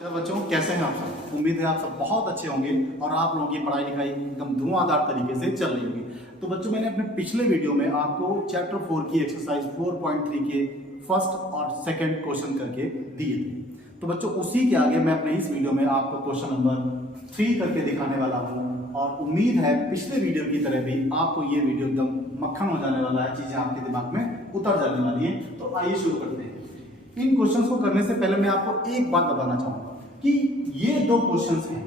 तो बच्चों कैसे हैं आप सब। उम्मीद है आप सब बहुत अच्छे होंगे और आप लोगों की पढ़ाई लिखाई एकदम धुआंधार तरीके से चल रही होगी। तो बच्चों मैंने अपने पिछले वीडियो में आपको चैप्टर 4 की एक्सरसाइज 4.3 के फर्स्ट और सेकंड क्वेश्चन करके दिए थे। तो बच्चों उसी के आगे मैं अपने इस वीडियो में आपको क्वेश्चन नंबर 3 करके दिखाने वाला हूँ और उम्मीद है पिछले वीडियो की तरह भी आपको ये वीडियो एकदम मक्खन हो जाने वाला है, चीजें आपके दिमाग में उतर जाने वाली है। तो आइए शुरू करते हैं। इन क्वेश्चंस को करने से पहले मैं आपको एक बात बताना चाहूंगा कि ये दो क्वेश्चंस हैं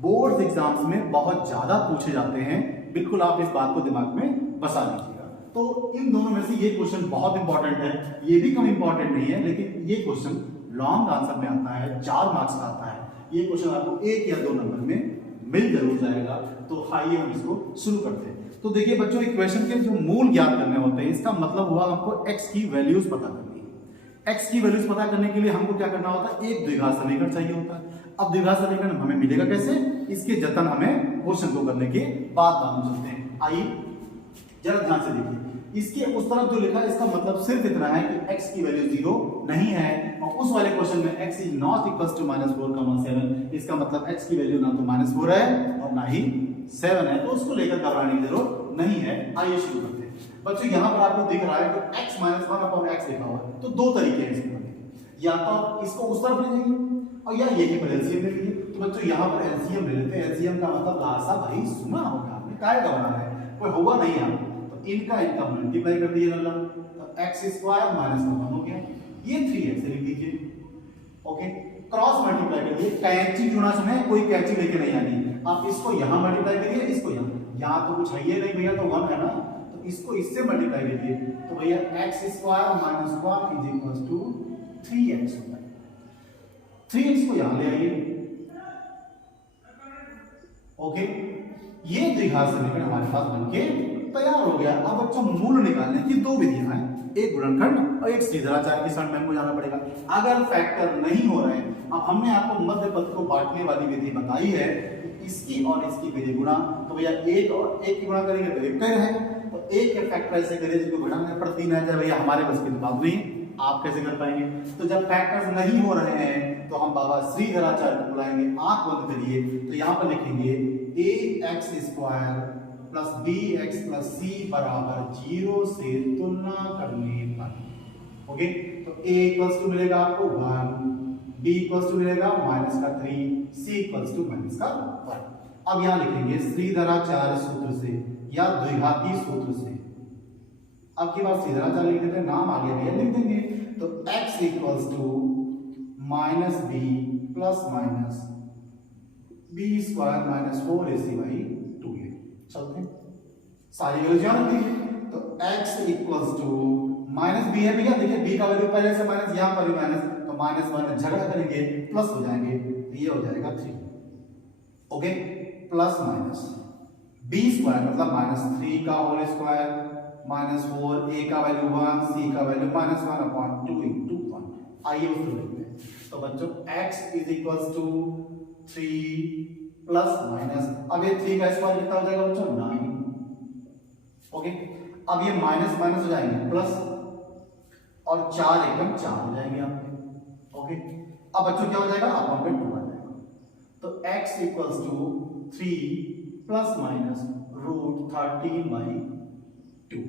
बोर्ड एग्जाम्स में बहुत ज्यादा पूछे जाते हैं। बिल्कुल आप इस बात को दिमाग में बसा लीजिएगा। तो इन दोनों में से ये क्वेश्चन बहुत इंपॉर्टेंट है, ये भी कम इंपॉर्टेंट नहीं है, लेकिन ये क्वेश्चन लॉन्ग आंसर में आता है, 4 मार्क्स का आता है। ये क्वेश्चन आपको 1 या 2 नंबर में मिल जरूर जाएगा। तो आइए हम इसको शुरू करते हैं। तो देखिए बच्चों, इक्वेशन के जो मूल ज्ञात करने होते हैं, इसका मतलब हुआ हमको x की वैल्यूज पता करनी है। x की वैल्यूज पता करने के लिए हमको क्या करना होता है, एक द्विघात समीकरण चाहिए होता है। अब द्विघात समीकरण हमें मिलेगा कैसे, इसके जतन हमें क्वेश्चन को करने के बाद मालूम चलते हैं। आइए जरा ध्यान से देखिए, इसके उस तरफ जो लिखा है इसका मतलब सिर्फ इतना है कि x की वैल्यू 0 नहीं है और उस वाले क्वेश्चन में x is not equals to -4, इसका मतलब x की वैल्यू ना तो -4 है और ना ही 7 है, तो उसको लेकर घबराने की जरूरत नहीं है। आइए शुरू करते हैं। बच्चों यहाँ पर आपको दिख रहा है कि x - 1/x लिखा हुआ है, तो दो तरीके हैं इसके करने के। या तो आप इसको उस तरफ ले जाइए और या ये पर एलसीएम ले लीजिए। तो बच्चों यहाँ पर एलसीएम ले लेते हैं। एलसीएम का मतलब लासा भाई सुना होगा आपने, काय का बना है, कोई हुआ नहीं है। तो इनका मल्टीप्लाई कर दिए अल्लाह, तो x² - 1 हो गया। ये 3x लिख दीजिए। ओके, क्रॉस मल्टीप्लाई कर दिए। कैंची चुना समय कोई कैंची लेके नहीं आनी, आप इसको यहाँ मल्टीप्लाई करिए, इसको यहाँ तो कुछ है ही नहीं भैया, तो 1 है ना, तो इसको इससे मल्टीप्लाई करिए। तो भैया x² - 1 = 3x होगा। 3x को यहां ले आइए। ओके, ये द्विघात समीकरण हमारे पास बनके तैयार हो गया। अब बच्चों मूल निकालने की दो विधियां हैं, एक गुणनखंड और एक सीधाचार की शरण में हमको जाना पड़ेगा। अगर फैक्टर नहीं हो रहे हैं, अब हमने आपको मध्य पद को बांटने वाली विधि बताई है, इसकी और इसकी करिए गुणा। तो भैया 1 और 1 की गुणा करेंगे तो 1 का रहेगा। तो 1 के फैक्टर ऐसे करिए जिसको घटाना पर 3 आ जाए। भैया हमारे बस की बात नहीं, आप कैसे कर पाएंगे। तो जब फैक्टर्स नहीं हो रहे हैं तो हम बाबा श्रीधराचार्य को बुलाएंगे। आंख बंद करिए, तो यहां पर लिखेंगे ax² + bx + c = 0 से तुलना करने पर। ओके, तो a मिलेगा आपको 1, b मिलेगा -3, c -1। अब यहां लिखेंगे श्रीधराचार्य सूत्र से या द्विघाती सूत्र से। अब की बार सीधाचार्य लिख देते हैं, नाम आगे भैया लिख देंगे। तो x = -b + b² - 4ac/2a। चलते हैं, सारी वैल्यू जान दीजिए। तो x = -b है भैया, देखिए b का वैल्यू पहले से माइनस, यहां पर भी माइनस, तो -1 झगड़ा करेंगे प्लस हो जाएंगे, तो ये हो जाएगा 3। ओके, प्लस माइनस b² मतलब -3 का होल स्क्वायर -4, a का वैल्यू 1, c का वैल्यू -1/2 × 1। आइए उसको देखते हैं। तो बच्चों x = 3 प्लस माइनस, अब ये 3 का स्क्वायर कितना हो जाएगा बच्चों, 9। ओके, अब ये माइनस माइनस हो जाएंगे प्लस, और 4 एकदम 4 हो जाएंगे आपके। ओके, अब बच्चों क्या हो जाएगा, आप पे 2 आ जाएगा। तो x = 3 ± √13/2।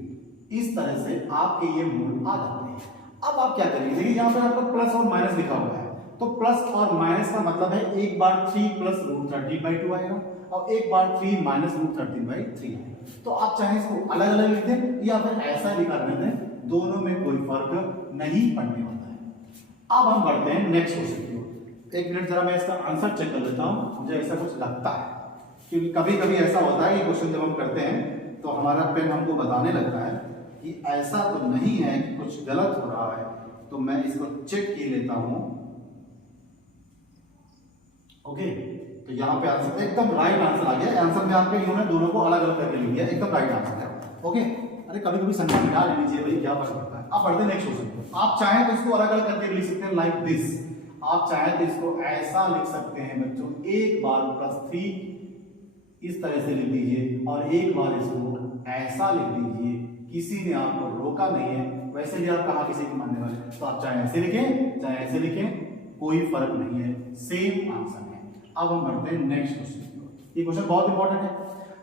इस तरह से आपके ये मूल आ जाते हैं। अब आप क्या करेंगे, देखिए यहाँ पर आपका प्लस और माइनस लिखा हुआ है, तो प्लस और माइनस का मतलब है एक बार 3 + √13/2 आएगा और एक बार 3 - √13/3 आएगा। तो आप चाहे इसको अलग अलग लिख दें या फिर ऐसा लिखा दें, दोनों में कोई फर्क नहीं पड़ने वाला है। अब हम बढ़ते हैं नेक्स्ट क्वेश्चन की ओर। एक मिनट जरा मैं इसका आंसर चेक कर लेता हूं, मुझे ऐसा कुछ लगता है, क्योंकि कभी कभी ऐसा होता है कि क्वेश्चन जब हम करते हैं तो हमारा पेन हमको बताने लगता है कि ऐसा तो नहीं है कि कुछ गलत हो रहा है, तो मैं इसको चेक किए लेता हूं। ओके, तो यहाँ पे आंसर एकदम राइट आंसर आ गया। आंसर में आपके इन्होंने दोनों को अलग अलग करके लिख दिया, एकदम राइट आंसर है। ओके, अरे कभी कभी संख्या मिटा लेनी चाहिए भाई, क्या फर्क पड़ता है। आप बढ़ते नेक्स्ट क्वेश्चन। आप चाहें तो इसको अलग अलग करके लिख सकते हैं, लाइक दिस। आप चाहें तो इसको ऐसा लिख सकते हैं बच्चों, एक बार +3 इस तरह से लिख दीजिए और एक बार इसको ऐसा लिख दीजिए। किसी ने आपको रोका नहीं है, वैसे भी आप कहा किसी को मानने वाले, तो आप चाहे ऐसे लिखें चाहे ऐसे लिखें, कोई फर्क नहीं है, सेम आंसर है। अब हम बढ़ते हैं नेक्स्ट क्वेश्चन की ओर। ये क्वेश्चन बहुत इंपॉर्टेंट है।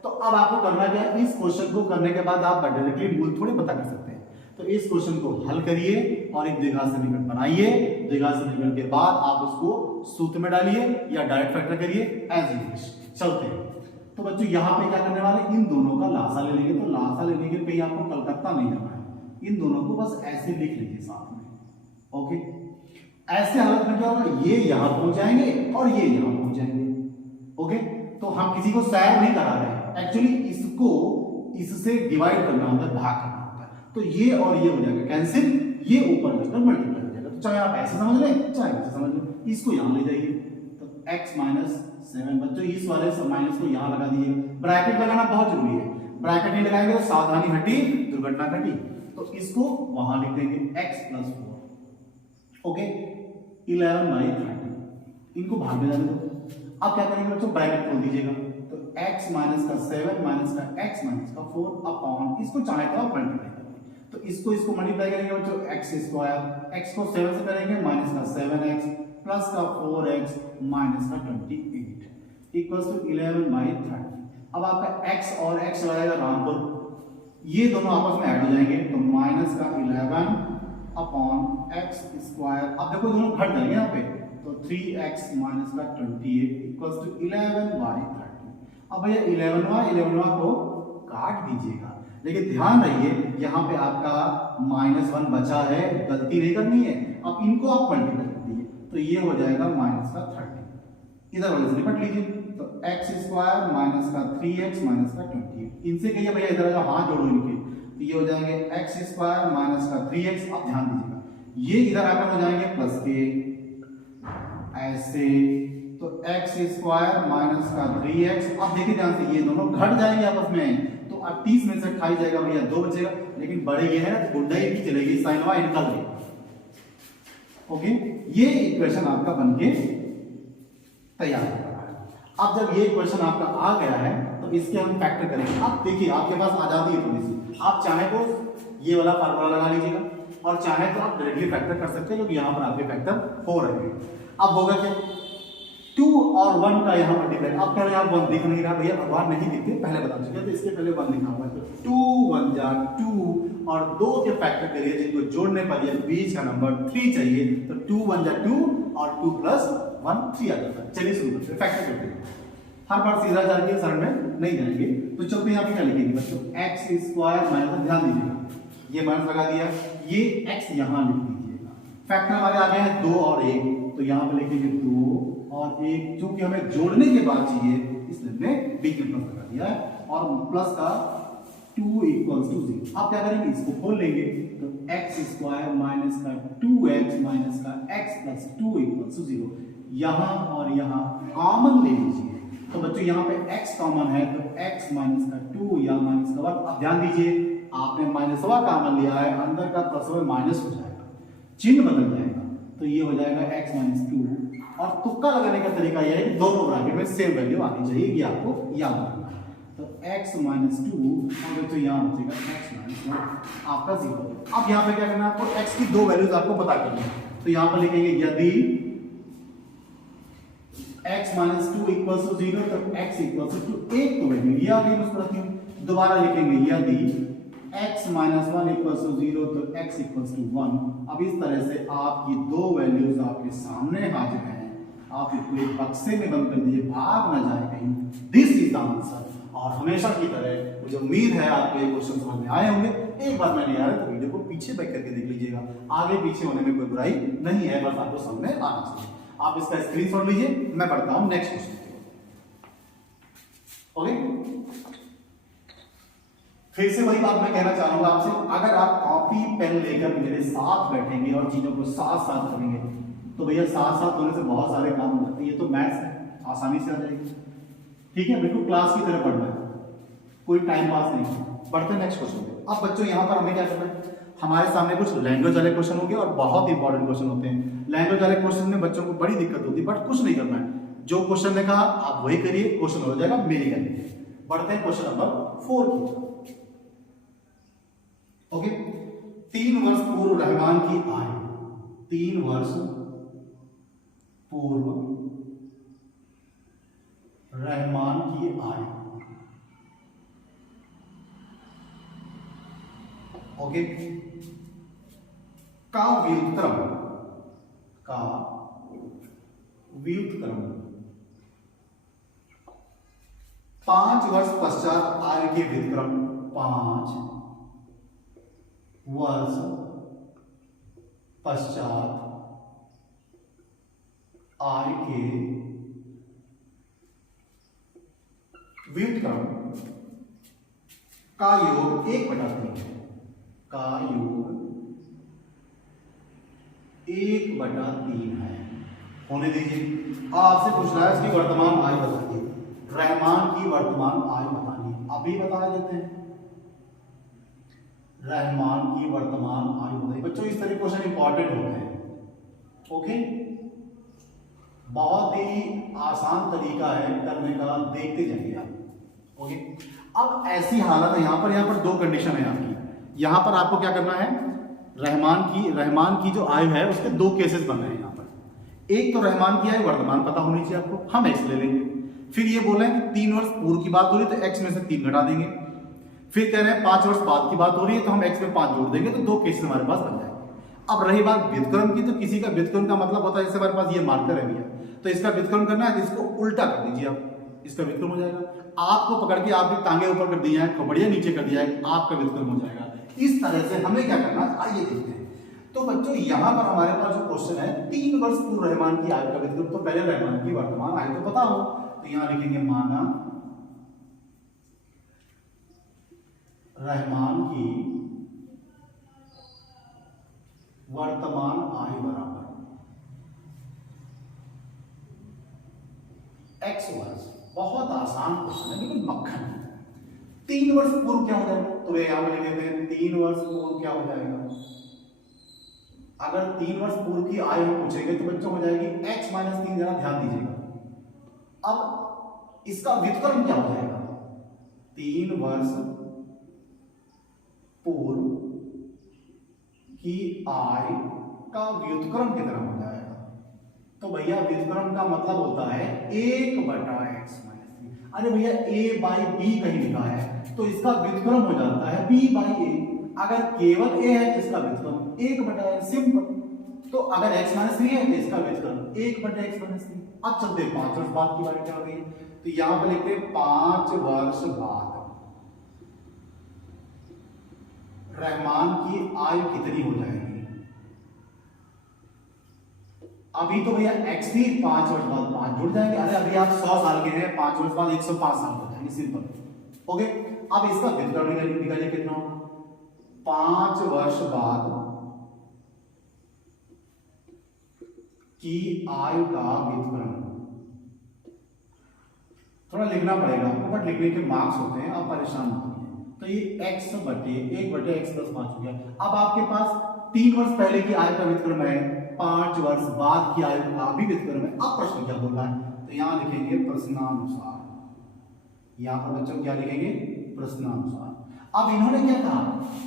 तो अब आपको करना क्या है, इस क्वेश्चन को करने के बाद आप डायरेक्टली मूल थोड़ी पता कर सकते हैं। तो इस क्वेश्चन को हल करिए और एक द्विघात समीकरण बनाइए। द्विघात समीकरण के बाद आप उसको सूत्र में डालिए या डायरेक्ट फैक्टर करिए, एज यू विश। चलते हैं। तो बच्चों यहाँ पे क्या करने वाले, इन दोनों का लासा ले लेंगे। तो लासा लेने के कहीं आपको कलकत्ता नहीं जाना है, इन दोनों को बस ऐसे लिख लीजिए साथ में। ओके, ऐसे हालत में क्या होगा, ये यहां पहुंच जाएंगे और ये यहां पहुंच जाएंगे। ओके, तो हम किसी को सैर नहीं करा रहे हैं, एक्चुअली इसको इससे डिवाइड करना होता है, भाग करना होता है। तो ये और ये हो जाएगा कैंसिल, ये ऊपर जाकर मल्टीप्लाई हो जाएगा। तो चाहे आप ऐसे समझ लें चाहे ऐसे समझ लें, इसको यहां ले जाइए। तो x माइनस 7, बच्चों इस वाले माइनस को यहां लगा दीजिए। ब्रैकेट लगाना बहुत जरूरी है, ब्रैकेट नहीं लगाएंगे तो सावधानी हटी दुर्घटना घटी। तो इसको वहां लिख देंगे x प्लस 4। ओके, 11/30, इनको भाग में जाने दो। अब क्या करेंगे बच्चों, ब्रैकेट खोल दीजिएगा। तो x माइनस का 7 माइनस का x माइनस का 4 अपॉन, इसको चाहे तो आप मल्टीप्लाई करेंगे। तो इसको मल्टीप्लाई करेंगे बच्चों, x स्क्वायर, x को 7 से करेंगे माइनस का 7x प्लस का 4x माइनस का 28 इक्वल्स टू 11/30। अब आपका x और x हो जाएगा रामपुर, ये दोनों आपस में ऐड हो जाएंगे। तो माइनस का 11 अपॉन x स्क्वायर, अब देखो दोनों घट जाएंगे यहाँ पे। तो 3x माइनस का 28 इक्वल्स टू 11/30। अब भैया 11वां को काट दीजिएगा, लेकिन ध्यान रहिए यहाँ पे आपका -1 बचा है, गलती नहीं करनी है। अब इनको आप मल्टीप्लाई कर दीजिए, तो ये हो जाएगा माइनस का 30, इधर वाले से निपट लीजिए। तो x स्क्वायर माइनस का 3x माइनस का 28, इनसे कहिए भैया इधर जो हाथ जोड़ो इनके, तो ये हो जाएंगे x स्क्वायर माइनस का 3x। अब ध्यान दीजिएगा ये इधर आकर हो जाएंगे प्लस के, ऐसे। तो x स्क्वायर माइनस का 3x, अब देखिए ध्यान से ये दोनों घट जाएंगे आपस में। तो अब 30 में से 28 जाएगा भैया, 2 बचेगा। लेकिन बड़े ये है गुंडा ही चलेगी, साइन वाई निकल गई। ओके, ये इक्वेशन आपका बनके तैयार हो रहा है। अब जब ये इक्वेशन आपका आ गया है तो इसके हम फैक्टर करेंगे। अब देखिए आपके पास आजादी है थोड़ी सी, आप चाहे तो ये वाला फार्मूला लगा लीजिएगा और चाहे तो आप डायरेक्टली फैक्टर कर सकते हैं, क्योंकि यहाँ पर आपके फैक्टर 4 है। अब होगा क्या, 2 और 1 का यहाँ मल्टीप्लाई। अब कह रहे हैं आप 1 दिख नहीं रहा भैया, भगवान नहीं दिखते, पहले बता चुके हैं, तो इसके पहले 1 लिखा हुआ है। तो 2 1 जा 2 और 2 के फैक्टर करिए, जिनको जोड़ने पर ये बीच का नंबर 3 चाहिए। तो 2 1 जा 2 और 2 प्लस 1 3 आ जाता है। चलिए शुरू करते हैं, फैक्टर करते हैं। हर बार सीधा जाके सरल में नहीं जाएंगे। तो चलते यहाँ पे क्या लिखेंगे बच्चों, x स्क्वायर माइनस, ध्यान दीजिएगा ये माइनस लगा दिया, ये x यहाँ लिख दीजिएगा। फैक्टर हमारे आ गए हैं 2 और 1, तो यहाँ पे लिखेंगे 2 और 1, चूंकि हमें जोड़ने के बाद चाहिए इसलिए हमने b के प्लस लगा दिया है, और प्लस का 2 इक्वल्स टू 0। आप क्या करेंगे, इसको खोल लेंगे। तो x स्क्वायर माइनस का 2x माइनस का x प्लस 2 इक्वल्स टू 0। यहाँ और यहाँ कॉमन ले लीजिए। तो बच्चों यहाँ पे x कॉमन है, तो x माइनस का 2 या माइनस का 1। अब ध्यान दीजिए आपने माइनसवा कॉमन लिया है, अंदर का प्लस में माइनस हो जाएगा, चिन्ह बदल जाएगा। तो ये हो जाएगा x माइनस 2। और तुक्का लगाने का तरीका यह है कि दोनों ब्रैकेट में सेम वैल्यू आनी चाहिए, ये आपको याद रखना है। तो x माइनस 2 और बच्चों यहाँ बचेगा x माइनस 1 आपका 0। अब यहाँ पे क्या करना है आपको, x की 2 वैल्यूज आपको पता करनी है। तो यहाँ पर लिखेंगे यदि x माइनस 2 इक्वल्स टू 0, तो x इक्वल्स टू 1, तो वैल्यू ये आ गई उस पर। दोबारा लिखेंगे यदि x माइनस 1 इक्वल्स टू 0, तो x इक्वल्स टू 1। अब इस तरह से आपकी 2 वैल्यूज आपके सामने हाजिर हैं, आप इसको एक बक्से में बंद कर दीजिए, भाग ना जाए कहीं। This is the answer. और हमेशा की तरह मुझे उम्मीद है आपको ये क्वेश्चन समझ में आए होंगे। एक बार मैं नहीं आ रहा तो वीडियो को पीछे बैक करके देख लीजिएगा, आगे पीछे होने में कोई बुराई नहीं है, बस आपको समझ में आना चाहिए। आप इसका स्क्रीनशॉट लीजिए, मैं पढ़ता हूं नेक्स्ट क्वेश्चन। ओके, फिर से वही बात मैं कहना चाहूंगा आपसे, अगर आप कॉपी पेन लेकर मेरे साथ बैठेंगे और चीजों को साथ साथ करेंगे तो भैया साथ साथ होने से बहुत सारे काम हो जाते हैं। ये तो मैथ्स है, आसानी से आ जाएगी। ठीक है, बिल्कुल क्लास की तरह पढ़ना है, कोई टाइम पास नहीं। बढ़ते हैं नेक्स्ट क्वेश्चन पे। अब बच्चों यहाँ पर हमें क्या करना है, हमारे सामने कुछ लैंग्वेज वाले क्वेश्चन होंगे और बहुत इंपॉर्टेंट क्वेश्चन होते हैं। लैंग्वेज वाले क्वेश्चन में बच्चों को बड़ी दिक्कत होती है, बट कुछ नहीं करना है, जो क्वेश्चन ने कहा आप वही करिए, क्वेश्चन हो जाएगा मेरी गलती। बढ़ते हैं क्वेश्चन नंबर 4 की। ओके, 3 वर्ष पूर्व रहमान की आयु, 3 वर्ष पूर्व रहमान की आयु। ओके, का व्युत्क्रम, का व्युत्क्रम 5 वर्ष पश्चात आयु के व्युत्क्रम, 5 वर्ष पश्चात आय के व्युत्क्रम का योग 1/3 है, का योग 1/3 है। होने दीजिए। आपसे पूछ रहा है इसकी वर्तमान आयु बताइए, रहमान की वर्तमान आयु बताइए। अभी बता देते हैं, रहमान की वर्तमान आयु बताइए। बच्चों इस तरह क्वेश्चन इंपॉर्टेंट होते हैं। ओके, बहुत ही आसान तरीका है करने का, देखते जाइए आप। ओके, अब ऐसी हालत है यहाँ पर 2 कंडीशन है आपकी। यहाँ पर आपको क्या करना है, रहमान की जो आयु है उसके 2 केसेस बन रहे हैं यहाँ पर। एक तो रहमान की आयु वर्तमान पता होनी चाहिए आपको, हम एक्स ले लेंगे। फिर ये बोले कि 3 वर्ष पूर्व की बात हो रही है तो एक्स में से 3 घटा देंगे। फिर कह रहे हैं 5 वर्ष बाद की बात हो रही है तो हम एक्स में 5 जोड़ देंगे, तो 2 केसेस हमारे पास बन जाएंगे। अब रही बात व्युत्क्रम की, तो किसी का व्युत्क्रम का मतलब होता है, जैसे हमारे पास ये मार्कर है भैया, तो इसका व्युत्क्रम करना है तो इसको उल्टा कर दीजिए आप, इसका व्युत्क्रम हो जाएगा। आपको पकड़ के आपकी टांगे ऊपर कर दिया है, खोपड़ियां नीचे कर दिया है, आपका व्युत्क्रम हो जाएगा। इस तरह से हमें क्या करना है, आइए देखते हैं। तो बच्चों यहाँ पर हमारे पास जो क्वेश्चन है, 3 वर्ष पूर्व रहमान की आयु का व्युत्क्रम, तो पहले रहमान की वर्तमान आयु तो पता हो, तो यहाँ लिखेंगे माना रहमान की वर्तमान आयु बराबर x वर्ष। बहुत आसान क्वेश्चन है, बिल्कुल मक्खन है। 3 वर्ष पूर्व क्या हो जाएगा, तो यहां पर लिख देते हैं 3 वर्ष पूर्व क्या हो जाएगा। अगर 3 वर्ष पूर्व की आयु पूछेंगे तो बच्चों हो जाएगी x - 3। जरा ध्यान दीजिएगा। अब इसका व्युत्क्रम क्या हो जाएगा, 3 वर्ष पूर्व की आय का व्युत्क्रम कितना हो जाएगा। तो भैया व्युत्क्रम का मतलब होता है 1/x - 3। अरे भैया a/b कहीं लिखा है तो इसका व्युत्क्रम हो जाता है b/a। अगर केवल a है तो इसका व्युत्क्रम 1/a, सिंपल। तो अगर x - 3 है तो इसका व्युत्क्रम 1/x - 3। अब चलते हैं 5 वर्ष बाद की बात क्या हो रही है, तो यहां पर लिखते हैं 5 वर्ष बाद रहमान की आयु कितनी हो जाएगी। अभी तो भैया x थी, 5 वर्ष बाद 5 जुड़ जाएंगे। अरे अभी आप 100 साल के हैं, 5 वर्ष बाद 105 साल हो जाएंगे, सिंपल। ओके, अब इसका व्युत्क्रम निकालिए कितना होगा, 5 वर्ष बाद की आयु का व्युत्क्रम। थोड़ा लिखना पड़ेगा आपको, बट लिखने के मार्क्स होते हैं, आप परेशान मत होइए। तो ये x बटे 1/x + 5 हो गया। अब आपके पास 3 वर्ष पहले की आयु का व्युत्क्रम है, 5 वर्ष बाद की आयु का भी व्युत्क्रम है। अब प्रश्न क्या बोल रहा है, तो यहां लिखेंगे प्रश्नानुसार। यहां पर बच्चों क्या लिखेंगे, प्रश्नानुसार। अब इन्होंने क्या कहा,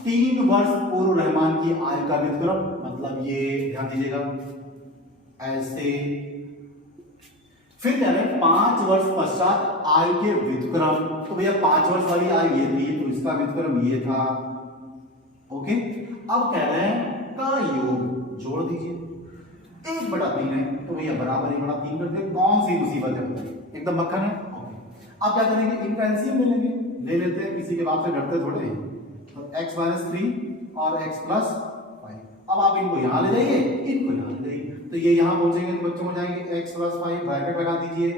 3 वर्ष पूर्व रहमान की आयु का व्युत्क्रम, मतलब ये ध्यान दीजिएगा ऐसे। फिर कह रहे हैं 5 वर्ष पश्चात आयु के व्युत्क्रम, तो भैया 5 वर्ष वाली आयु ये थी तो इसका व्युत्क्रम ये था। ओके, अब कह रहे हैं का योग जोड़ दीजिए, 1/3 है तो भैया बराबर 1/3 कर दे। कौन सी मुसीबत है, एकदम मक्खन है। अब क्या करेंगे, इनका एलसीएम ले लेंगे, ले लेते हैं, किसी के बात से डरते थोड़े हैं। तो x - 3 और x + 5। अब आप इनको यहां ले जाइए, इनको यहां ले जाइए, तो ये यहां पहुंचेंगे तो बच्चों हो जाएंगे x + 5 ब्रैकेट लगा दीजिए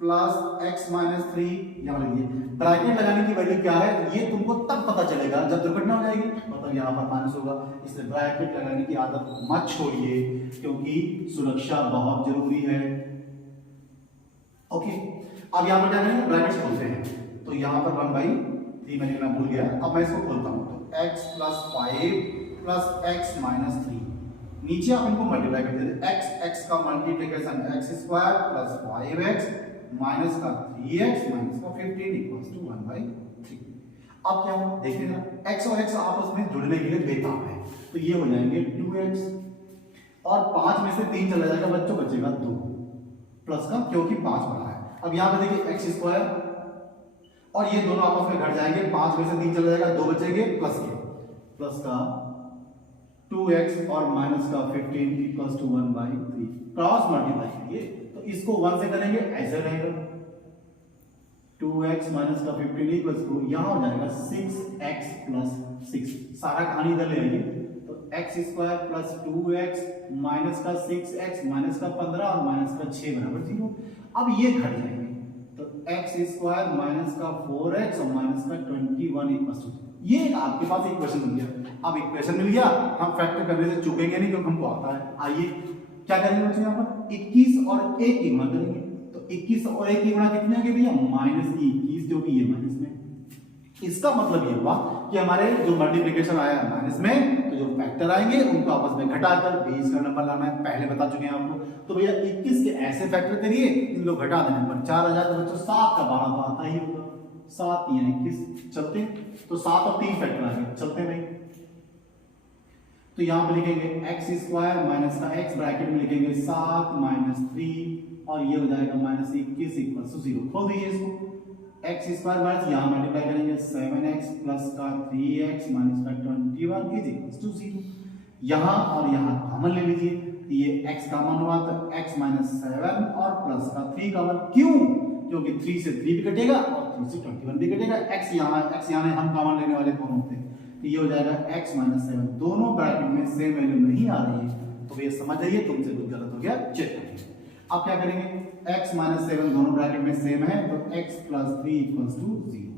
प्लस x - 3 यहां लिखिए। ब्रैकेट लगाने की वैल्यू क्या है ये तुमको तब पता चलेगा जब दुर्घटना हो जाएगी, मतलब यहां पर माइनस होगा। इसलिए ब्रैकेट लगाने की आदत मत छोड़िए क्योंकि सुरक्षा बहुत जरूरी है। ओके, अब यहां पर क्या करेंगे, ब्रैकेट्स खोलते हैं। तो यहां पर 1/3 मैंने लिखना भूल गया, अब मैं इसको खोलता हूं। तो x + 5 + x - 3, नीचे आप इनको मल्टीप्लाई कर देते, x का मल्टीप्लिकेशन x² + 5x माइनस का 3x माइनस का 15 = 1/3। अब क्या हो देखिए ना, x और x आपस में जुड़ने के लिए बेताब है, तो ये हो जाएंगे 2x और 5 में से 3 चला जाएगा बच्चों, बचेगा 2। प्लस का, क्योंकि 5 बड़ा है। अब यहाँ पे देखिए एक्स स्क्वायर और ये दोनों आपस में घट जाएंगे, 5 में से 3 चला जाएगा, 2 बचेंगे प्लस का 2x और माइनस का 15 इक्वल्स टू 1/3 क्रॉस मल्टीप्लाई करिए तो इसको 1 से करेंगे ऐसे रहेगा 2x माइनस का 15 इक्वल्स टू यहां हो जाएगा 6x प्लस 6। सारा कहानी इधर ले आइए तो x square plus 2x minus का 6x माइनस का 15 और माइनस का 6 बराबर 0। अब ये घट जाएंगे तो x स्क्वायर माइनस का 4x और माइनस का 21 इक्वल्स टू, ये आपके पास इक्वेशन मिल गया। अब इक्वेशन मिल गया, हम फैक्टर करने से चूकेंगे नहीं क्योंकि हमको आता है। आइए क्या करेंगे बच्चों, यहाँ पर 21 और 1 की गुणा करेंगे तो 21 और 1 की गुणा कितने आ गए भैया, -21, जो कि ये माइनस में। इसका मतलब ये हुआ कि हमारे जो मल्टीप्लिकेशन आया माइनस में, तो जो फैक्टर आएंगे उनको आपस में घटाकर 20 का नंबर लाना है, पहले बता चुके हैं आपको। तो भैया 21 के ऐसे फैक्टर करिए इनको घटा देने पर 4 आ जाए तो बच्चों 7 का 12 तो आता ही होगा, 7 या 21 चलते तो 7 और 3 फैक्टर आ गए, चलते भाई। तो यहां पर लिखेंगे x स्क्वायर माइनस का x ब्रैकेट में लिखेंगे 7 माइनस 3 और ये हो जाएगा -21 इक्वल्स टू 0। खोल दीजिए इसको, x स्क्वायर माइनस यहां मल्टीप्लाई करेंगे 7x प्लस का 3x माइनस का 21 इज इक्वल्स टू 0। यहां और यहां कॉमन ले लीजिए, ये x कॉमन हुआ तो x माइनस 7 और प्लस का 3 कॉमन, क्यों, क्योंकि 3 से 3 भी कटेगा और 3 से 21 भी कटेगा। x यहां हम कॉमन लेने वाले कौन होते हैं, तो ये हो जाएगा x माइनस 7, दोनों ब्रैकेट में सेम वैल्यू नहीं आ रही है तो ये समझ जाइए तुमसे कुछ गलत हो गया, चेक करिए। अब क्या करेंगे, x माइनस 7 दोनों ब्रैकेट में सेम है तो x प्लस 3 इक्वल्स टू 0।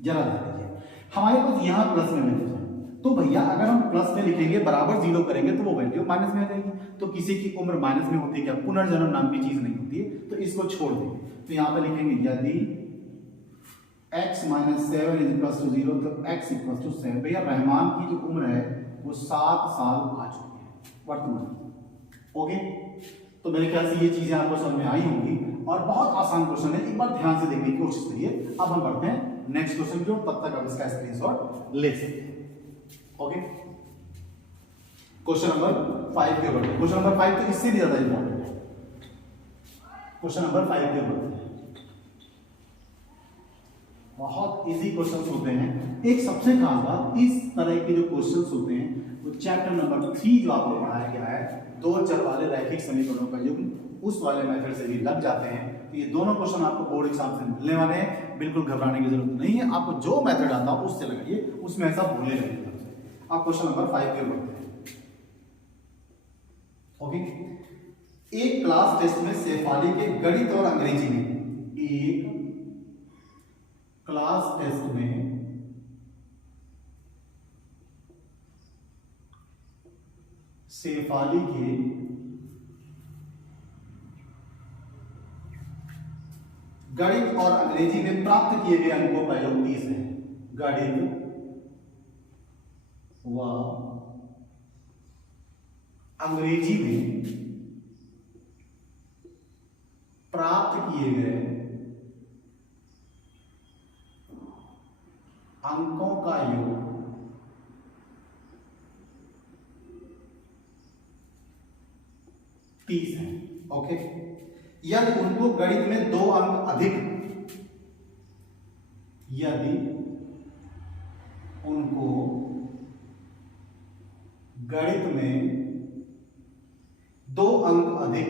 जरा ध्यान दीजिए, हमारे पास यहां प्लस में वैल्यू है तो भैया अगर हम प्लस में लिखेंगे बराबर 0 करेंगे तो वो वैल्यू माइनस में आ जाएगी। तो किसी की उम्र माइनस में होती है क्या, पुनर्जन्म नाम की चीज नहीं होती है, तो इसको छोड़ देंगे। तो यहां पर लिखेंगे यदि x minus 7 is equals to 0 तो x इक्वल्स टू 7। भैया रहमान की जो उम्र है वो 7 साल आ चुकी है वर्तमान। ओके, तो मेरे ख्याल से ये चीजें आपको समझ में आई होंगी और बहुत आसान क्वेश्चन है, एक बार ध्यान से देखने की कोशिश करिए। अब हम बढ़ते हैं नेक्स्ट क्वेश्चन की ओर, तब तक आप इसका स्क्रीनशॉट ले सकते हैं। ओके, क्वेश्चन नंबर 5 के ऊपर, क्वेश्चन नंबर 5 तो इससे भी ज्यादा इंपॉर्टेंट है। क्वेश्चन नंबर 5 के ऊपर बहुत इजी क्वेश्चंस होते हैं। एक सबसे खास बात, इस तरह के जो क्वेश्चंस होते हैं वो चैप्टर नंबर 3 जो आपको पढ़ाया गया है, 2 चर वाले रैखिक समीकरणों का युग्म, उस वाले मेथड से भी लग जाते हैं। तो ये दोनों क्वेश्चन आपको बोर्ड एग्जाम से मिलने वाले हैं, बिल्कुल घबराने की जरूरत नहीं है। आपको जो मेथड आता है उससे लगाइए, उसमें ऐसा भूले नहीं। आप क्वेश्चन नंबर 5 के बढ़ते हैं। ओके, एक क्लास टेस्ट में शेफाली के गणित और अंग्रेजी में, एक क्लास टेस्ट में शेफाली के गणित और अंग्रेजी में प्राप्त किए गए अंकों का योग 30 है। गणित व अंग्रेजी में प्राप्त किए गए अंकों का योग 30 है। ओके, यदि उनको गणित में 2 अंक अधिक, यदि उनको गणित में 2 अंक अधिक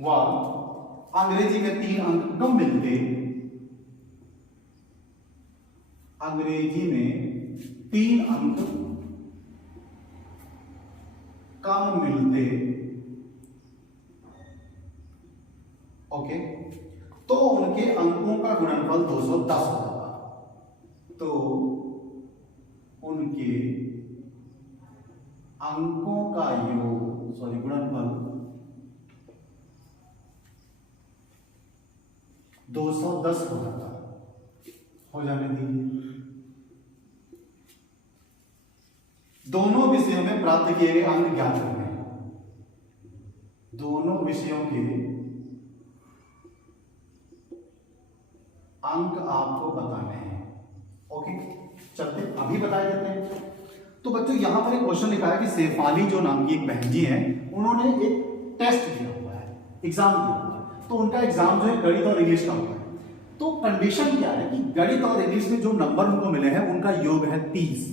व अंग्रेजी में 3 अंक कम मिलते, अंग्रेजी में 3 अंक कम मिलते, ओके, तो उनके अंकों का गुणनफल 210 होगा। तो उनके अंकों का योग, गुणनफल 210 हो जाता है। हो जाने दीजिए। दोनों विषयों में प्राप्त किए गए अंक ज्ञात करने हैं। दोनों विषयों के अंक आपको बताने हैं। ओके, चलते अभी बता देते हैं। तो बच्चों यहाँ पर एक क्वेश्चन लिखा है कि शेफाली जो नाम की एक बहन जी हैं, उन्होंने एक टेस्ट दिया हुआ है, एग्जाम दिया हुआ है। तो उनका एग्जाम जो है गणित और इंग्लिश का हुआ है। तो कंडीशन क्या है कि गणित और इंग्लिश में जो नंबर उनको मिले हैं उनका योग है 30।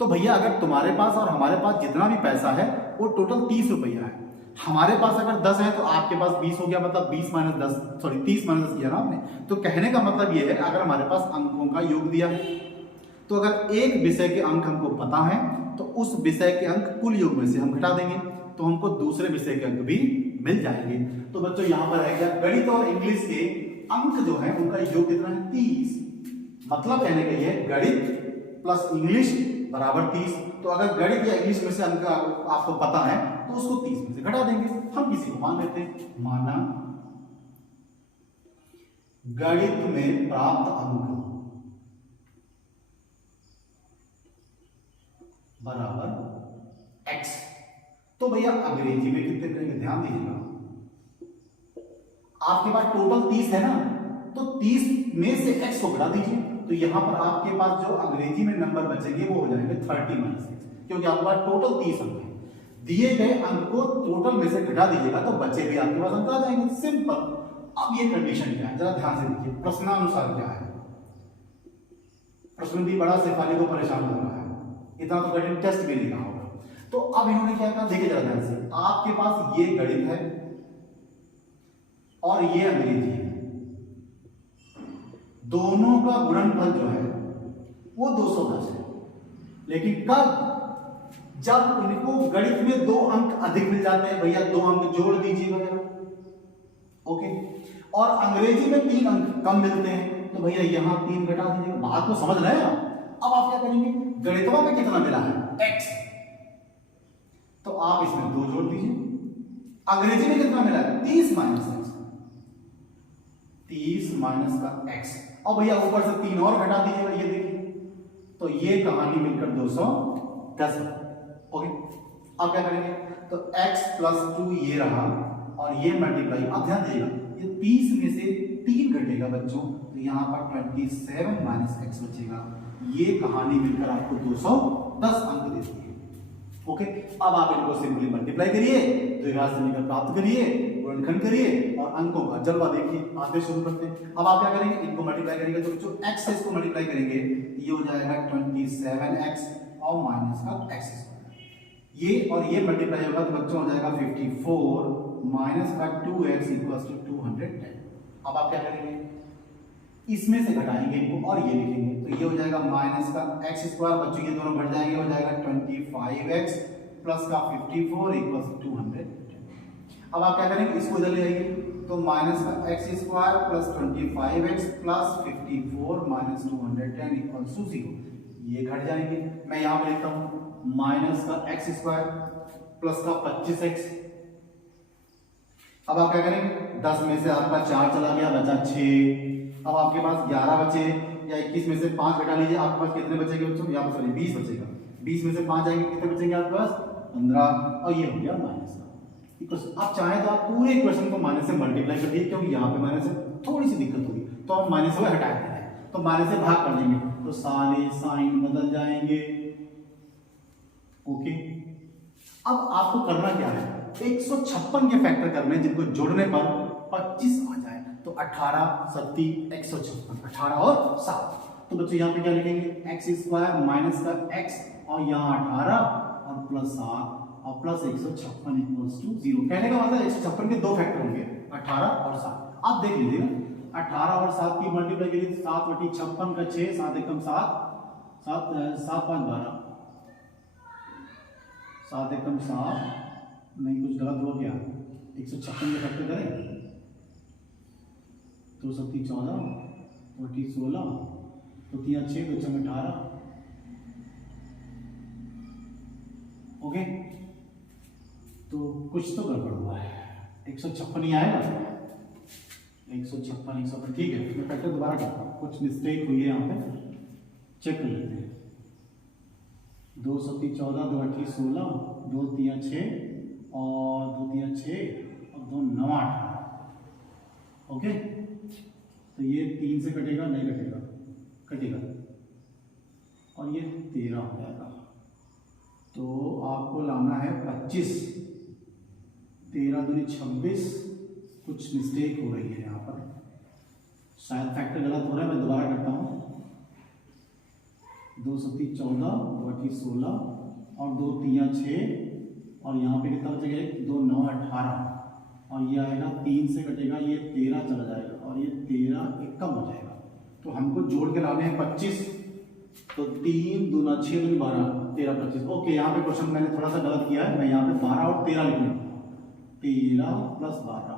तो भैया अगर तुम्हारे पास और हमारे पास जितना भी पैसा है वो टोटल 30 रुपया है। हमारे पास अगर 10 है तो आपके पास 20 हो गया, मतलब 20 माइनस 10, सॉरी 30 माइनस 10 किया ना आपने। तो कहने का मतलब ये है अगर हमारे पास अंकों का योग दिया है, तो अगर एक विषय के अंक हमको पता है तो उस विषय के अंक कुल योग में से हम घटा देंगे तो हमको दूसरे विषय के अंक भी मिल जाएंगे। तो बच्चों यहाँ पर है क्या, गणित और इंग्लिश के अंक जो है उनका योग कितना है 30। मतलब कहने का ये गणित प्लस इंग्लिश बराबर 30। तो अगर गणित या इंग्लिश में से अंक आपको पता है तो उसको 30 में से घटा देंगे। हम किसी को मान लेते हैं, माना गणित में प्राप्त अंक बराबर x। तो भैया अंग्रेजी में कितने करेंगे, ध्यान दीजिएगा। आपके पास टोटल 30 है ना, तो 30 में से x को घटा दीजिए। तो यहां पर आपके पास जो अंग्रेजी में नंबर बचेंगे वो हो जाएंगे 30 माइनस 6, क्योंकि आपके पास टोटल 30 अंक है। दिए गए अंक को टोटल में से घटा दीजिएगा तो बच्चे भी आपके पास अंक आ जाएंगे, सिंपल। अब ये कंडीशन क्या है जरा ध्यान से देखिए, प्रश्नानुसार क्या है। प्रश्न भी बड़ा शेफाली को परेशान कर रहा है, इतना तो गणित टेस्ट भी लिखा होगा। तो अब इन्होंने क्या कहा, देखिए जरा ध्यान से, आपके पास ये गणित है और ये अंग्रेजी है, दोनों का गुणनफल जो है वो 210 है। लेकिन कब, जब इनको गणित में 2 अंक अधिक मिल जाते हैं, भैया 2 अंक जोड़ दीजिएगा, ओके। और अंग्रेजी में 3 अंक कम मिलते हैं तो भैया यहां 3 घटा दीजिएगा। बात को समझ रहे हैं आप। अब आप क्या करेंगे, गणितवा में कितना मिला है x, तो आप इसमें 2 जोड़ दीजिए। अंग्रेजी में कितना मिला है 30 माइनस x, 30 माइनस का x, और भैया ऊपर से 3 और घटा दीजिएगा, ये देखिए। तो ये कहानी मिलकर 210, ओके। अब क्या करेंगे, तो x प्लस 2 ये रहा और ये मल्टीप्लाई। अब ध्यान दीजिएगा, ये 30 में से 3 घटेगा बच्चों, तो यहां पर 27 माइनस x बचेगा। ये कहानी मिलकर आपको 210 अंक देती है, ओके। अब आप इनको सिंपली मल्टीप्लाई करिए, द्विघात समीकरण प्राप्त करिए, गुणनखंड करिए और अंकों का जलवा देखिए। आते शुरू करते हैं। अब आप क्या करेंगे, इनको मल्टीप्लाई करेंगे तो जो x है इसको मल्टीप्लाई करेंगे, ये हो जाएगा 27x और माइनस का x स्क्वायर। ये और ये मल्टीप्लाई होगा तो बच्चों हो जाएगा 54 माइनस का 2x इक्वल्स टू 210। अब आप क्या करेंगे, इसमें से घटाएंगे इनको और ये लिखेंगे, तो ये हो जाएगा माइनस का x स्क्वायर, बच्चों ये दोनों घट जाएंगे, हो जाएगा 25x प्लस का 54 इक्वल्स टू 210। अब आप क्या करेंगे, इसको इधर ले आइए, तो माइनस का x square plus 25x plus 54 minus 210 equals to 0। ये घट जाएंगे। मैं यहां पे लिखता हूं माइनस का x स्क्वायर प्लस का 25x। अब आप क्या करेंगे, 10 में से आपका 4 चला गया, बचा 6। अब आपके पास 11 बचे, या 21 में से 5 घटा लीजिए, आपके पास कितने बचेंगे बच्चों, यहाँ पर सॉरी 20 बचेगा। 20 में से 5 जाएंगे, कितने बचेंगे आपके पास 15, और ये हो गया माइनस का। आप चाहे तो आप पूरे इक्वेशन को माइनस से मल्टीप्लाई कर दिए, क्योंकि यहाँ पे माइनस से थोड़ी सी दिक्कत होगी तो हम माइनस से हटा देते हैं, तो माइनस से भाग कर देंगे तो सारे साइन बदल जाएंगे, ओके। अब आपको करना क्या है, 156 के फैक्टर करने हैं, जिनको जोड़ने पर 25 आ जाए। तो 18 7 156, 18 और 7। तो बच्चों यहाँ पे क्या लिखेंगे, एक्स स्क्वायर माइनस का x और यहाँ 18 और प्लस 7 और प्लस 156 इक्वल्स टू 0। कहने का मतलब 156 के 2 फैक्टर होंगे, 18 और 7। आप देख लीजिए 18 और 7 की मल्टीप्लाई करिए, 7 बटी 56 का 6, 7 एकम 7, 7 7 5 12, 7 एकम 7, नहीं कुछ गलत हो गया, 156 के फैक्टर करें, 2 7 14, 2 16, तो 3 6, 2 6 18, ओके। तो कुछ तो गड़बड़ हुआ है, 156 ही आएगा, 156 156, ठीक है। मैं फैक्टर दोबारा करता हूँ, कुछ मिस्टेक हुई है यहाँ पे, चेक कर लेते हैं। 2 7 14, 2 8 16, 2 3 6 और 2 3 6 और 2 9 18, ओके। तो ये 3 से कटेगा, नहीं कटेगा, कटेगा, और ये 13 हो जाएगा, तो आपको लाना है 25, 13 दूनी 26, कुछ मिस्टेक हो रही है यहाँ पर, शायद फैक्टर गलत हो रहा है, मैं दोबारा करता हूँ। 2 7 14, 2 8 16 और 2 3 6 और यहाँ पे कितना बचेगा 2 9 18 और ये आएगा 3 से कटेगा, ये 13 चला जाएगा और ये 13 एक कम हो जाएगा। तो हमको जोड़ के लाने हैं 25, तो 3 दूना 6 दूनी 12, 13 25। ओके, यहाँ पे क्वेश्चन मैंने थोड़ा सा गलत किया है, मैं यहाँ पे 12 और 13 लिखूंगा, 13 प्लस 12।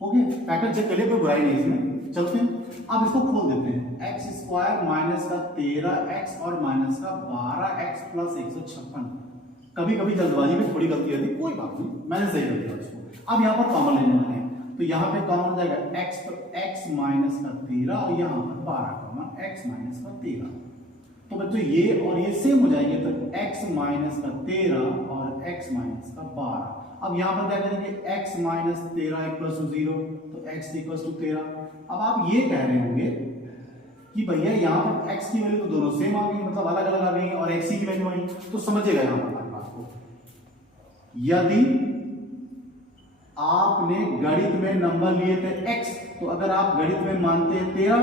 ओके, पैटर्न चेक करिए, कोई बुराई नहीं इसमें। चलते हैं, अब इसको खोल देते हैं। एक्स स्क्वायर माइनस का 13x और माइनस का 12x प्लस 156। कभी कभी जल्दबाजी में थोड़ी गलती रहती है, कोई बात नहीं, मैंने सही कर दिया उसको। अब यहाँ पर कॉमन लेने वाले हैं, तो यहाँ पे कॉमन हो जाएगा x, तो x माइनस का 13 और यहाँ पर 12 कॉमन, x माइनस का 13। तो बच्चों ये और ये सेम हो जाएंगे, तो x माइनस का 13 और x माइनस का 12। अब यहाँ पर क्या करेंगे, x माइनस 13 इक्वल्स टू 0, तो x इक्वल्स टू 13। अब आप ये कह रहे होंगे कि भैया यहाँ पर x की वैल्यू तो दोनों सेम आ गई, मतलब अलग अलग आ गई और x की वैल्यू आई, तो समझिएगा यहाँ पर हमारी बात को। यदि आपने गणित में नंबर लिए थे x, तो अगर आप गणित में मानते हैं 13,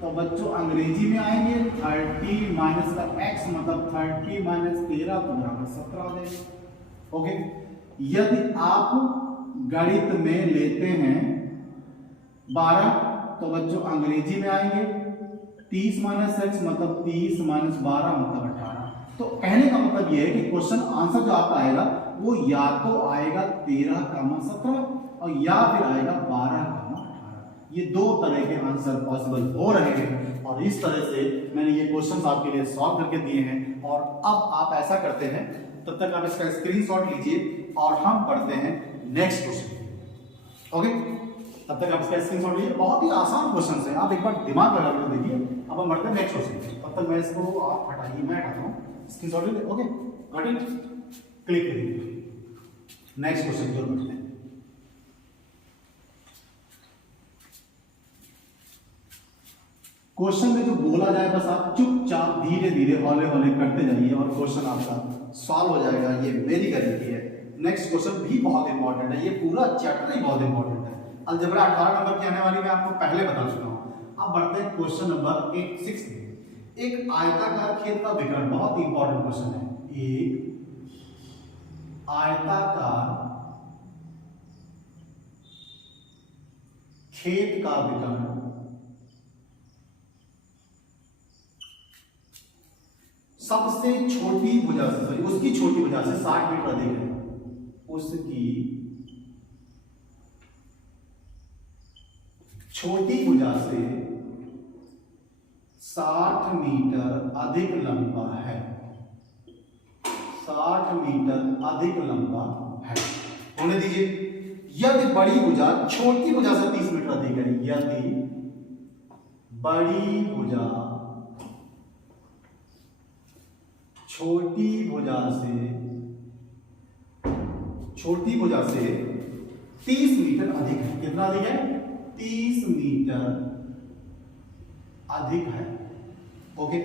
तो बच्चों अंग्रेजी में आएंगे 30 माइनस का x, मतलब 30 माइनस 13 तो बराबर 17 आ जाएगा। ओके, यदि आप गणित में लेते हैं 12, तो बच्चों अंग्रेजी में आएंगे 30 माइनस x, मतलब 30 माइनस 12 मतलब 18। तो कहने का मतलब यह है कि क्वेश्चन आंसर जो आपका आएगा वो या तो आएगा 13 कामा 17 और या फिर आएगा 12 कामा 18। ये दो तरह के आंसर पॉसिबल हो रहे हैं और इस तरह से मैंने ये क्वेश्चंस आपके लिए सॉल्व करके दिए हैं। और अब आप ऐसा करते हैं, तब तक आप इसका स्क्रीनशॉट लीजिए और हम पढ़ते हैं नेक्स्ट क्वेश्चन। ओके, तब तक आप इसका स्क्रीनशॉट लीजिए, बहुत ही आसान क्वेश्चन है, आप एक बार दिमाग लगा के देखिए। अब हम बढ़ते हैं नेक्स्ट क्वेश्चन, तब तक मैं इसको आप हटाइए, मैं हटाता हूँ, स्क्रीनशॉट लीजिए। ओके, गॉट इट, क्लिक करिए। नेक्स्ट क्वेश्चन की ओर बढ़ते हैं। क्वेश्चन में जो बोला जाए बस आप चुपचाप धीरे धीरे हौले हौले करते जाइए और क्वेश्चन आपका सॉल्व हो जाएगा, ये मेरी गारंटी है। नेक्स्ट क्वेश्चन भी बहुत इंपॉर्टेंट है, ये पूरा चैप्टर ही बहुत इंपॉर्टेंट है। अलजेब्रा 18 नंबर की आने वाली मैं आपको पहले बता चुका हूं। अब बढ़ते हैं क्वेश्चन नंबर 6 में। एक आयताकार खेत का विकर्ण, बहुत इंपॉर्टेंट क्वेश्चन है। एक आयताकार खेत का विकर्ण सबसे छोटी भुजा से, सॉरी उसकी छोटी भुजा से 60 मीटर अधिक है, उसकी छोटी भुजा से 60 मीटर अधिक लंबा है, 60 मीटर अधिक लंबा है। होने दीजिए। यदि बड़ी भुजा छोटी भुजा से 30 मीटर अधिक है, यदि बड़ी भुजा छोटी भुजा से 30 मीटर अधिक है, कितना अधिक है, 30 मीटर अधिक है। ओके,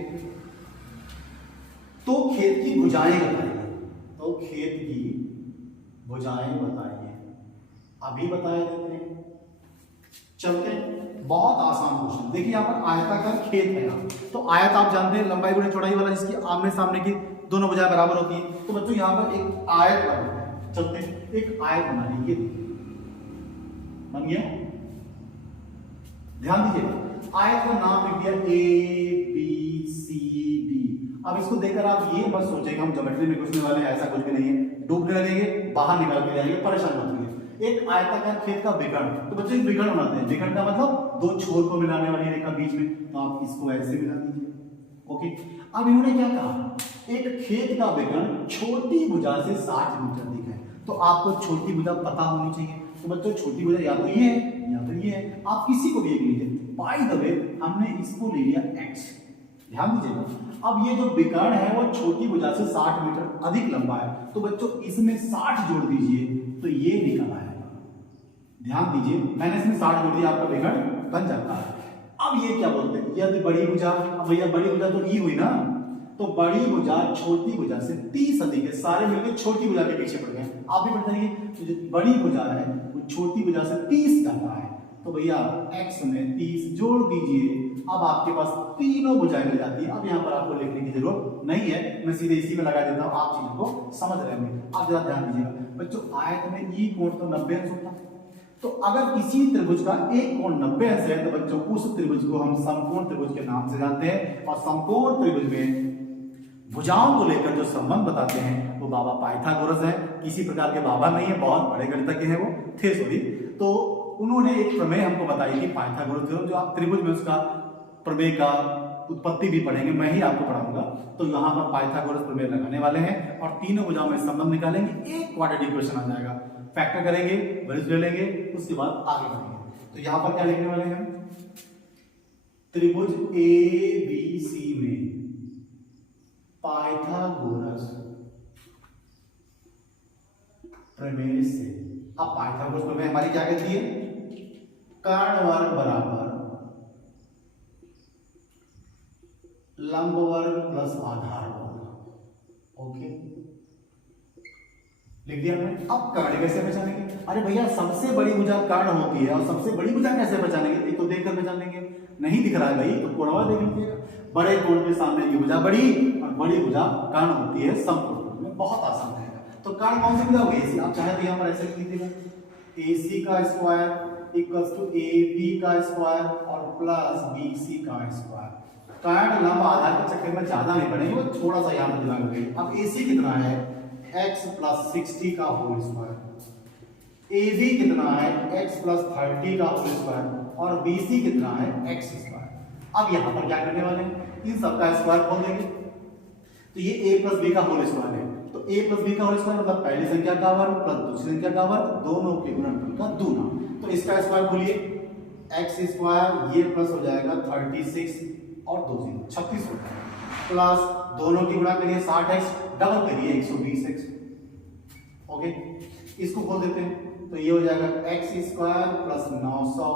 तो खेत की भुजाएं बताइए, तो खेत की भुजाएं बताइए, अभी बताए देते हैं। चलते हैं, बहुत आसान क्वेश्चन। देखिए यहाँ पर आयताकार खेत है, तो आयत आप जानते हैं लंबाई गुणे चौड़ाई वाला, जिसकी आमने सामने की दोनों भुजाएं बराबर होती है। तो बच्चों यहाँ पर एक आयत बना है, चलते हैं एक आयत बना लीजिए, बन गया। ध्यान दीजिए, आयत का नाम लिख दिया ABCD। अब इसको देखकर आप ये मत सोचेंगे हम ज्योमेट्री में घुसने वाले हैं, ऐसा कुछ भी नहीं है, डूबने लगेंगे, बाहर निकाल के जाएंगे, परेशान मत होइए। एक आयताकार खेत का विकर्ण, तो बच्चों एक विकर्ण बनाते हैं। विकर्ण का मतलब दो छोर को मिलाने वाली रेखा बीच में, तो आप इसको ऐसे मिला दीजिए। ओके, अब इन्होंने क्या कहा, एक खेत का विकर्ण छोटी भुजा से 60 मीटर अधिक है, तो आपको छोटी भुजा पता होनी चाहिए। तो बच्चों छोटी भुजा या तो ये है या फिर ये है, आप किसी को भी एक लीजिए। बाय द वे हमने इसको ले लिया x, ध्यान दीजिएगा। अब ये जो विकर्ण है वो छोटी भुजा से 60 मीटर अधिक लंबा है, तो बच्चों इसमें 60 जोड़ दीजिए तो ये निकल आएगा। ध्यान दीजिए, मैंने इसमें 60 जोड़ दिया, आपका विकर्ण बन जाता है। अब ये क्या बोलते हैं, यदि बड़ी भुजा, अब भैया बड़ी भुजा तो ई हुई ना, तो बड़ी भुजा छोटी भुजा से 30 अधिक है, सारे मिलकर छोटी भुजा के पीछे पड़ गए। आप भी पढ़ जाइए, तो जो बड़ी भुजा है वो छोटी भुजा से 30 ज्यादा है, तो भैया x में 30 जोड़ दीजिए। अब आपके पास तीनों भुजाएं मिल जाती है। अब यहाँ पर आपको लिखने की जरूरत नहीं है, मैं सीधे इसी में लगा देता हूँ, आप चीजों को समझ रहे होंगे। आप जरा ध्यान दीजिएगा बच्चों, आयत में ई कोण तो 90 अंश होता है, तो अगर किसी त्रिभुज का एक कोण 90 अंश है तो बच्चों उस त्रिभुज को हम समकोण त्रिभुज के नाम से जानते हैं। और समकोण त्रिभुज में भुजाओं को लेकर जो संबंध बताते हैं वो बाबा पाइथागोरस हैं, किसी प्रकार के बाबा नहीं है, बहुत बड़े गणितज्ञ हैं वो थे सॉरी। तो उन्होंने एक प्रमेय हमको बताई कि पाइथागोरस थ्योरम, जो आप त्रिभुज में उसका प्रमेय का उत्पत्ति भी पढ़ेंगे, मैं ही आपको पढ़ाऊंगा। तो यहाँ पर पाइथागोरस प्रमेय लगाने वाले हैं और तीनों भुजाओं में संबंध निकालेंगे, एक क्वाड्रेटिक इक्वेशन आ जाएगा, फैक्टर करेंगे, वैल्यूज ले लेंगे, उसके बाद आगे बढ़ेंगे। तो यहाँ पर क्या लिखने वाले हैं, त्रिभुज ABC में पाइथागोरस प्रमेय से। अब पाइथागोरस प्रमेय हमारी क्या कहती है, कर्ण वर्ग बराबर लंब वर्ग प्लस आधार वर्ग। ओके, लिख दिया हमने। अब कर्ण कैसे पहचानेंगे, अरे भैया सबसे बड़ी भुजा कर्ण होती है, और सबसे बड़ी भुजा कैसे पहचानेंगे, एक तो देखकर पहचान लेंगे, नहीं दिख रहा है भाई तो कोणवा देख लीजिएगा, बड़े कोण के सामने की भुजा बड़ी और बड़ी भुजा कर्ण होती है समकोण में, बहुत आसान है। तो कर्ण कौन सी भुजा होगी, AC। आप चाहे तो यहाँ पर ऐसे लिख लीजिएगा, AC का स्क्वायर इक्वल्स टू AB का स्क्वायर और प्लस BC का स्क्वायर। कर्ण लंब आधार के चक्कर में ज्यादा नहीं पड़ेंगे, वो थोड़ा सा यहाँ पर दिमाग लगे। अब AC कितना है, x प्लस 60 का होल स्क्वायर, AB कितना है, x प्लस 30 का होल स्क्वायर, और BC कितना है, x स्क्वायर। अब यहाँ पर क्या करने वाले हैं, इन सबका स्क्वायर खोल देंगे, तो ये a प्लस b का होल स्क्वायर है, तो a प्लस b का होल स्क्वायर मतलब पहली संख्या का वर्ग प्लस दूसरी संख्या का वर्ग, दोनों के गुणनफल का दूना। तो इसका स्क्वायर खोलिए, x स्क्वायर, ये प्लस हो जाएगा 36 और 2 0 36 होता है, प्लस दोनों की गुणा करिए 60x, डबल करिए 120x। ओके, इसको खोल देते हैं, तो ये हो जाएगा x स्क्वायर प्लस 900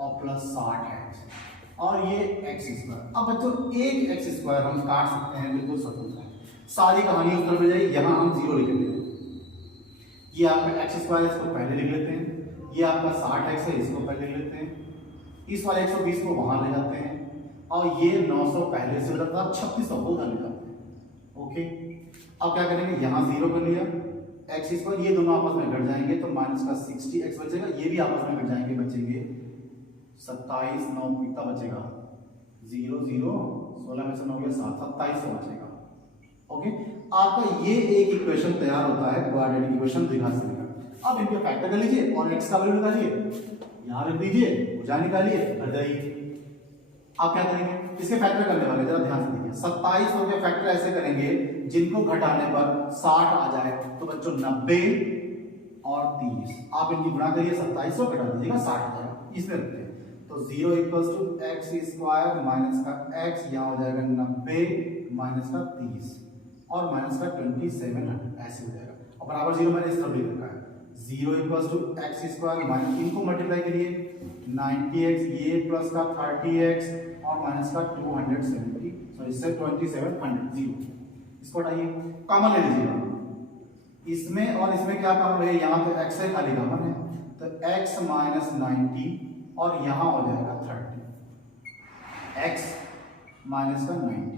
और प्लस 60x, और ये x स्क्वायर। अब बच्चों एक x स्क्वायर हम काट सकते हैं, बिल्कुल स्वतंत्र है, सारी कहानी उत्तर में जाएगी। यहाँ हम 0 लिख देते हैं, ये आपका x स्क्वायर, इसको पहले लिख लेते हैं, ये आपका 60x है, इसको पहले लिख लेते हैं, इस वाले 120 को वहां ले जाते हैं, और ये 900 पहले से उधर था, 3600 उधर ले जाते हैं। ओके, अब क्या करेंगे, यहाँ 0 कर लिया, x स्क्वायर, ये दोनों आपस में घट जाएंगे तो माइनस का 60x बचेगा, ये भी आपस में घट जाएंगे, बचेंगे 27 9 कितना बचेगा, 0 0 16 में से 9 गया 7, 27 बचेगा। ओके, आपका ये एक इक्वेशन तैयार होता है, क्वाड्रेटिक इक्वेशन द्विघात समीकरण। अब इनके फैक्टर कर लीजिए और x का वैल्यू निकालिए, यहाँ रख दीजिए, भुजा निकालिए, घर जाइए। आप क्या करेंगे, इसके फैक्टर करने वाले जरा ध्यान से देखिए, 27 के फैक्टर ऐसे करेंगे जिनको घटाने पर 60 आ जाए, तो बच्चों 90 और 30, आप इनकी गुणा करिए, 2700 घटा दीजिएगा 60 आ जाएगा, इसमें रखते हैं। तो 0 equals to x square minus का x, यहाँ हो जाएगा 90 माइनस का 30 और माइनस का 2700, ऐसे हो जाएगा, और बराबर 0 मैंने इस तरफ लिख रखा है। 0 equals to x square minus, इनको मल्टीप्लाई करिए, 90x, ये प्लस का 30x और माइनस का 270, सॉरी 2700, 0, इसको हटाइए, कॉमन ले लीजिएगा, इसमें और इसमें क्या कॉमन है, यहाँ पे x है खाली कॉमन है, तो x माइनस 90 और यहाँ हो जाएगा 30, x माइनस का 90।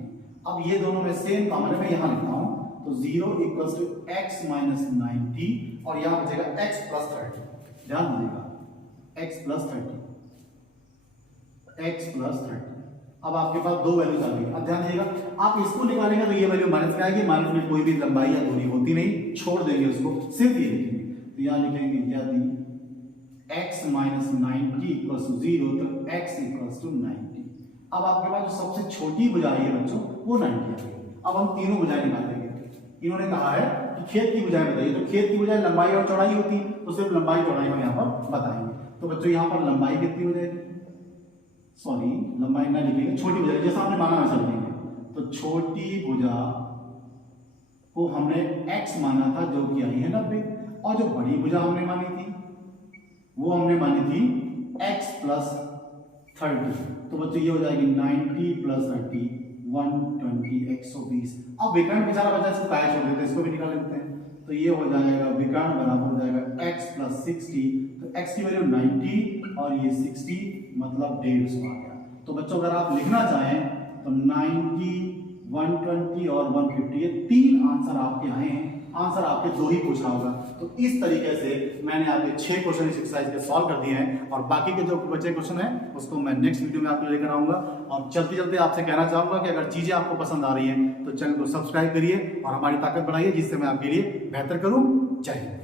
अब ये दोनों में सेम कॉमन है, मैं यहाँ लिखता हूँ, तो 0 इक्वल्स टू x माइनस 90 और यहाँ बचेगा x प्लस 30, ध्यान दीजिएगा, x प्लस 30, x प्लस 30। अब आपके पास दो वैल्यूज आ गई, अब ध्यान दीजिएगा, आप इसको निकालेंगे तो ये वैल्यू माइनस में आएगी, माइनस में कोई भी लंबाई या दूरी होती नहीं, छोड़ देंगे उसको, सिर्फ ये लिखेंगे, तो यहाँ लिखेंगे यदि x माइनस 90 इक्वल्स टू 0 तो x इक्वल्स टू 90। अब आपके पास जो सबसे छोटी भुजा है बच्चों वो 90 आ गई। अब हम तीनों भुजाएं निकाल देंगे। इन्होंने कहा है कि खेत की भुजाएं बताइए, तो खेत की भुजाएं लंबाई और चौड़ाई होती है, तो सिर्फ लंबाई चौड़ाई हम यहाँ पर बताएंगे। तो बच्चों यहाँ पर लंबाई कितनी हो जाएगी, सॉरी लंबाई ना लिखेंगे, छोटी भुजा जैसा हमने माना वैसा लिखेंगे। तो छोटी भुजा को हमने x माना था जो कि आई है 90, और जो बड़ी भुजा हमने मानी थी वो हमने मानी थी x प्लस 30। तो बच्चों ये हो जाएगी 90 प्लस 30 120 120। अब विकर्ण बेचारा बचा, इसको काहे छोड़ देते हैं, इसको भी निकाल लेते हैं। तो ये हो जाएगा विकर्ण बराबर हो जाएगा x प्लस 60, तो x की वैल्यू 90 और ये 60 मतलब 150 आ गया। तो बच्चों अगर आप लिखना चाहें तो 90, 120 और 150 ये 3 आंसर आपके आए हैं। आंसर आपके 2 ही पूछा होगा। तो इस तरीके से मैंने आपके 6 क्वेश्चन इस एक्सरसाइज के सॉल्व कर दिए हैं और बाकी के जो बचे क्वेश्चन हैं उसको मैं नेक्स्ट वीडियो में आपको लेकर आऊंगा। और चलते चलते आपसे कहना चाहूंगा कि अगर चीजें आपको पसंद आ रही हैं तो चैनल को सब्सक्राइब करिए और हमारी ताकत बढ़ाइए, जिससे मैं आपके लिए बेहतर करूं। जय हिंद।